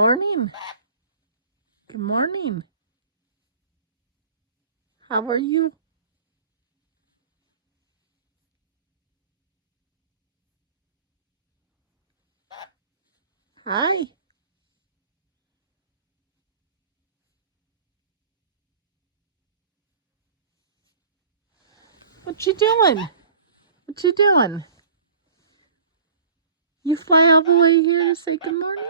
morning. Good morning. How are you? Hi. What you doing? What you doing? You fly all the way here to say good morning?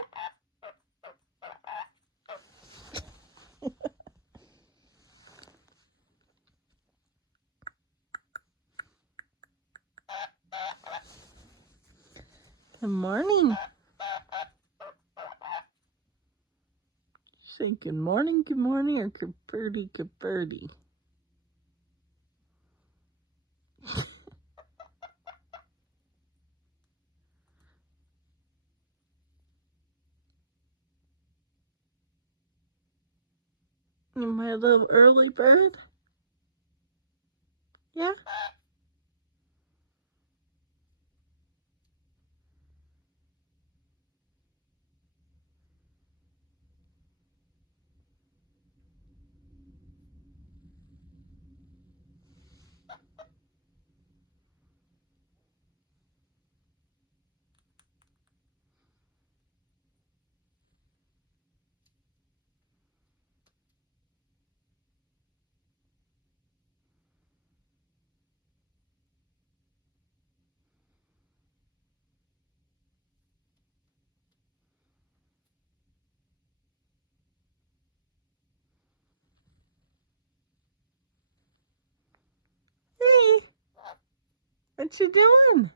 Good morning. Say good morning, or good birdie, good birdie. You my little early bird? Yeah? Hey, what you doing?